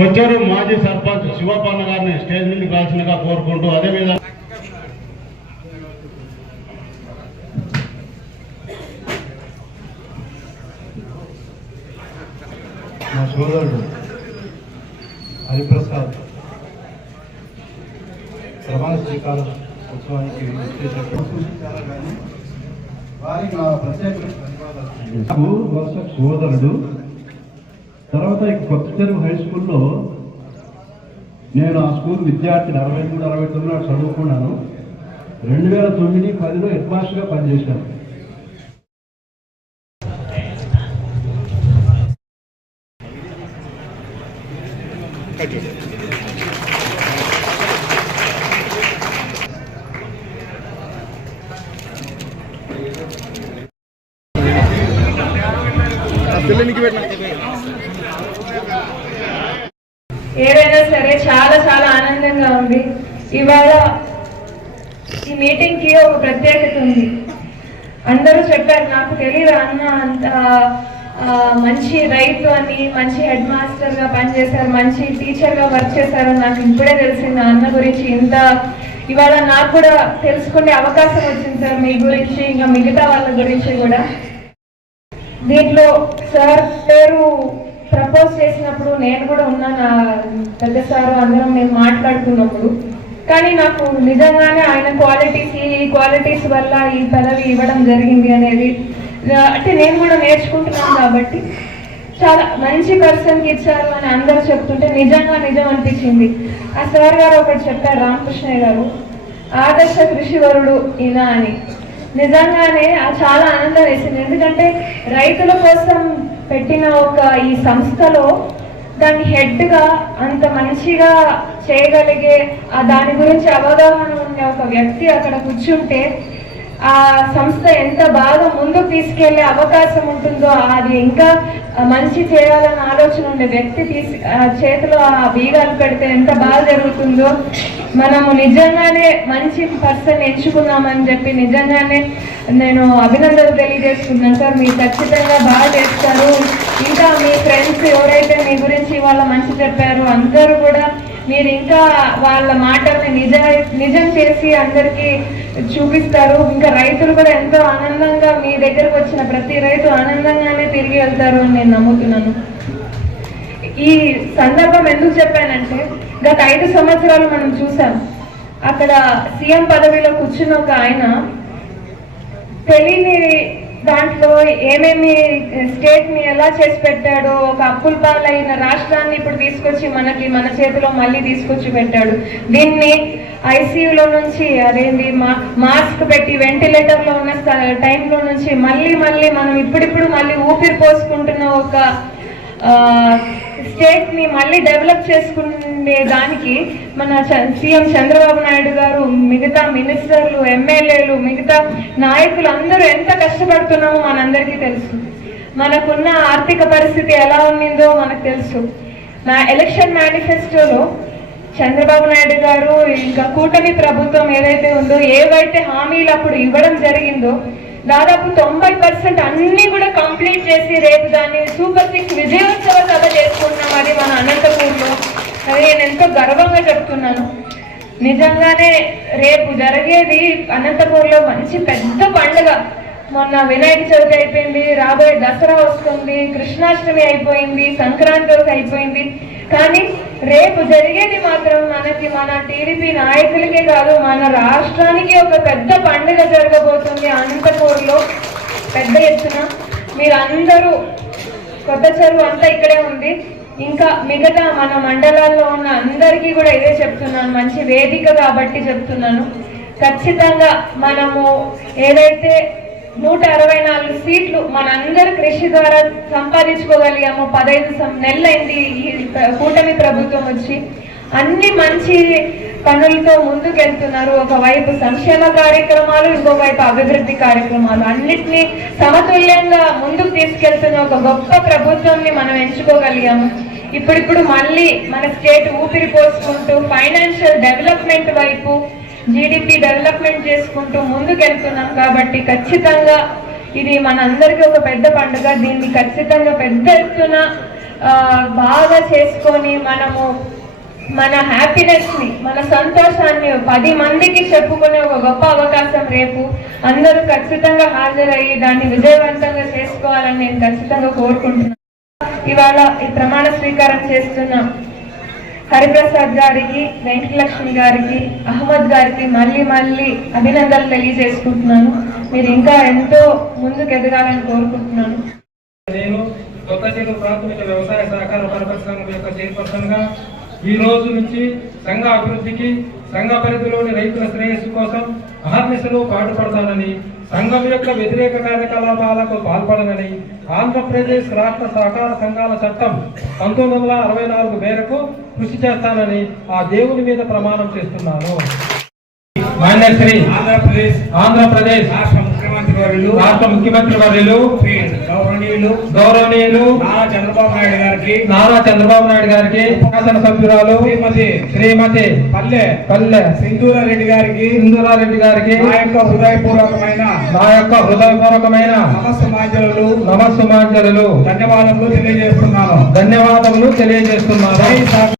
కొచ్చారు మాజీ సర్పంచ్ శివపన్న గారిని స్టేజ్ నుండి కాల్సినగా కోరుకుంటూ అదేవిధంగా మా సోదరుడు హరిప్రసాద్ ప్రమాణ స్వీకార ఉత్సవానికి వారికి నా వరుస సోదరుడు తర్వాత ఇక కొత్త చెరువు హై స్కూల్లో నేను ఆ స్కూల్ విద్యార్థిని అరవై మూడు అరవై తొమ్మిది నాడు చదువుకున్నాను. రెండు వేల తొమ్మిది పదిలో హెడ్ మాస్టర్గా పనిచేశాను. ఏదైనా సరే చాలా చాలా ఆనందంగా ఉంది. ఇవాళ ఈ మీటింగ్కి ఒక ప్రత్యేకత ఉంది. అందరూ చెప్పారు నాకు తెలియదు అన్న అంత మంచి రైతు అని మంచి హెడ్ మాస్టర్గా పనిచేశారు మంచి టీచర్గా వర్క్ చేశారు నాకు ఇప్పుడే తెలిసింది. అన్న గురించి ఇంత ఇవాళ నాకు కూడా తెలుసుకునే అవకాశం వచ్చింది సార్ మీ గురించి ఇంకా మిగతా వాళ్ళ గురించి కూడా. దీంట్లో సార్ పేరు ప్రపోజ్ చేసినప్పుడు నేను కూడా ఉన్నా నా పెద్ద సారు అందరం మేము మాట్లాడుకున్నప్పుడు. కానీ నాకు నిజంగానే ఆయన క్వాలిటీస్ ఈ క్వాలిటీస్ వల్ల ఈ పదవి ఇవ్వడం జరిగింది అనేది అంటే నేను కూడా నేర్చుకుంటున్నాను కాబట్టి చాలా మంచి పర్సన్కి ఇచ్చారు అని అందరూ చెప్తుంటే నిజంగా నిజం అనిపించింది. ఆ సార్ గారు ఒకటి చెప్పారు రామకృష్ణయ్య గారు ఆదర్శ కృషివరుడు ఈయన అని. నిజంగానే చాలా ఆనందం వేసింది. ఎందుకంటే రైతుల కోసం పెట్టిన ఒక ఈ సంస్థలో దాని హెడ్గా అంత మంచిగా చేయగలిగే ఆ దాని గురించి అవగాహన ఉండే ఒక వ్యక్తి అక్కడ కూర్చుంటే ఆ సంస్థ ఎంత బాగా ముందుకు తీసుకెళ్ళే అవకాశం ఉంటుందో అది ఇంకా మంచి చేయాలన్న ఆలోచన ఉండే వ్యక్తి తీసి ఆ చేతిలో ఆ బీగాలు పెడితే ఎంత బాగా జరుగుతుందో. మనము నిజంగానే మంచి పర్సన్ ఎంచుకున్నామని చెప్పి నిజంగానే నేను అభినందనలు తెలియజేస్తున్నాను సార్. మీరు ఖచ్చితంగా బాగా చేస్తారు. ఇంకా మీ ఫ్రెండ్స్ ఎవరైతే మీ గురించి వాళ్ళ మంచి చెప్పారు అందరూ కూడా మీరు ఇంకా వాళ్ళ మాటల్ని నిజ నిజం చేసి అందరికీ చూపిస్తారు. ఇంకా రైతులు కూడా ఎంతో ఆనందంగా మీ దగ్గరకు వచ్చిన ప్రతి రైతు ఆనందంగానే తిరిగి వెళ్తారు అని నేను నమ్ముతున్నాను. ఈ సందర్భం ఎందుకు చెప్పానంటే గత ఐదు సంవత్సరాలు మనం చూసాం అక్కడ సీఎం పదవిలో కూర్చున్న ఒక ఆయన తెలియని దాంట్లో ఏమేమి స్టేట్ని ఎలా చేసి పెట్టాడో ఒక అప్పుల పాలైన రాష్ట్రాన్ని ఇప్పుడు తీసుకొచ్చి మనకి మన చేతిలో మళ్ళీ తీసుకొచ్చి పెట్టాడు. దీన్ని ఐసీయూలో నుంచి అదేంటి మా మాస్క్ పెట్టి వెంటిలేటర్లో ఉన్న టైంలో నుంచి మళ్ళీ మళ్ళీ మనం ఇప్పుడిప్పుడు మళ్ళీ ఊపిరి పోసుకుంటున్న ఒక స్టేట్ని మళ్ళీ డెవలప్ చేసుకునే దానికి మన సీఎం చంద్రబాబు నాయుడు గారు మిగతా మినిస్టర్లు ఎమ్మెల్యేలు మిగతా నాయకులు అందరూ ఎంత కష్టపడుతున్నామో మనందరికీ తెలుసు. మనకున్న ఆర్థిక పరిస్థితి ఎలా ఉన్నిందో మనకు తెలుసు. నా ఎలక్షన్ మేనిఫెస్టోలో చంద్రబాబు నాయుడు గారు ఇంకా కూటమి ప్రభుత్వం ఏదైతే ఉందో ఏవైతే హామీలు అప్పుడు ఇవ్వడం జరిగిందో దాదాపు తొంభై పర్సెంట్ అన్ని కూడా కంప్లీట్ చేసి రేపు దాన్ని సూపర్ సిక్స్ విజయోత్సవ సభ చేసుకుంటున్నాం. అది మన అనంతపూర్లో. అది నేను ఎంతో గర్వంగా చెప్తున్నాను. నిజంగానే రేపు జరిగేది అనంతపూర్లో మంచి పెద్ద పండుగ. మొన్న వినాయక చవితి అయిపోయింది రాబోయే దసరా వస్తుంది కృష్ణాష్టమి అయిపోయింది సంక్రాంతి రోజు అయిపోయింది. కానీ రేపు జరిగేది మాత్రం మనకి మన టీడీపీ నాయకులకే కాదు మన రాష్ట్రానికి ఒక పెద్ద పండుగ జరగబోతుంది అనంతపూర్లో. పెద్ద ఎత్తున మీరందరూ కొత్త చెరువు అంతా ఇక్కడే ఉంది. ఇంకా మిగతా మన మండలాల్లో ఉన్న అందరికీ కూడా ఇదే చెప్తున్నాను. మంచి వేదిక కాబట్టి చెప్తున్నాను. ఖచ్చితంగా మనము ఏదైతే నూట అరవై నాలుగు సీట్లు మనందరి కృషి ద్వారా సంపాదించుకోగలిగాము పదహైదు సం- నెలలైంది ఈ కూటమి ప్రభుత్వం వచ్చి అన్ని మంచి పనులతో ముందుకెళ్తున్నారు. ఒకవైపు సంక్షేమ కార్యక్రమాలు ఇంకోవైపు అభివృద్ధి కార్యక్రమాలు. అన్నిటినీ సమతుల్యంగా ముందుకు తీసుకెళ్తున్న ఒక గొప్ప ప్రభుత్వాన్ని మనం ఎంచుకోగలిగాము. ఇప్పుడిప్పుడు మళ్ళీ మన స్టేట్ ఊపిరి పోసుకుంటూ ఫైనాన్షియల్ డెవలప్మెంట్ వైపు జీడిపి డెవలప్మెంట్ చేసుకుంటూ ముందుకెళ్తున్నాం కాబట్టి ఖచ్చితంగా ఇది మనందరికీ ఒక పెద్ద పండుగ. దీన్ని ఖచ్చితంగా పెద్ద ఎత్తున బాగా చేసుకొని మనము మన హ్యాపీనెస్ని మన సంతోషాన్ని పది మందికి చెప్పుకునే ఒక గొప్ప అవకాశం రేపు అందరూ ఖచ్చితంగా హాజరయ్యి దాన్ని విజయవంతంగా చేసుకోవాలని నేను ఖచ్చితంగా కోరుకుంటున్నాను. ఇవాళ ఈ ప్రమాణ స్వీకారం చేస్తున్న హరిప్రసాద్ గారికి వెంకటలక్ష్మి గారికి అహ్మద్ గారికి మళ్ళీ మళ్ళీ అభినందనలు తెలియజేసుకుంటున్నాను. మీరు ఇంకా ఎంతో ముందుకు ఎదగాలని కోరుకుంటున్నాను. నేను కొత్త చెరువు ప్రాథమిక వ్యవసాయ సహకార పరిపరిశ్రమ యొక్క చైర్పర్సన్గా ఈ రోజు నుంచి సంఘ అభివృద్ధికి సంఘ పరిధిలోని రైతుల శ్రేయస్సు కోసం అహర్నిశలు పాటుపడతానని సంఘం యొక్క వ్యతిరేక కార్యకలాపాలకు పాల్పడనని ఆంధ్రప్రదేశ్ రాష్ట్ర సహకార సంఘాల చట్టం పంతొమ్మిది వందల అరవై నాలుగు మేరకు కృషి చేస్తానని ఆ దేవుని మీద ప్రమాణం చేస్తున్నాను. ఆంధ్రప్రదేశ్ ఆంధ్రప్రదేశ్ రాష్ట్ర వర్యులు రాష్ట్ర ముఖ్యమంత్రి వర్యులు శ్రీ గౌరవనీయులు గౌరవనీయులు నారా చంద్రబాబు నాయుడు గారికి నారా చంద్రబాబు నాయుడు గారికి శాసన సభ్యురాలు శ్రీమతి శ్రీమతి పల్లె పల్లె సింధూర రెడ్డి గారికి ఇందురారెడ్డి గారికి నా యొక్క హృదయపూర్వకమైన నా యొక్క హృదయపూర్వకమైన నమస్సమాంజలు నమస్సుమాంజలు ధన్యవాదములు తెలియజేస్తున్నాను. ధన్యవాదములు తెలియజేస్తున్నాను.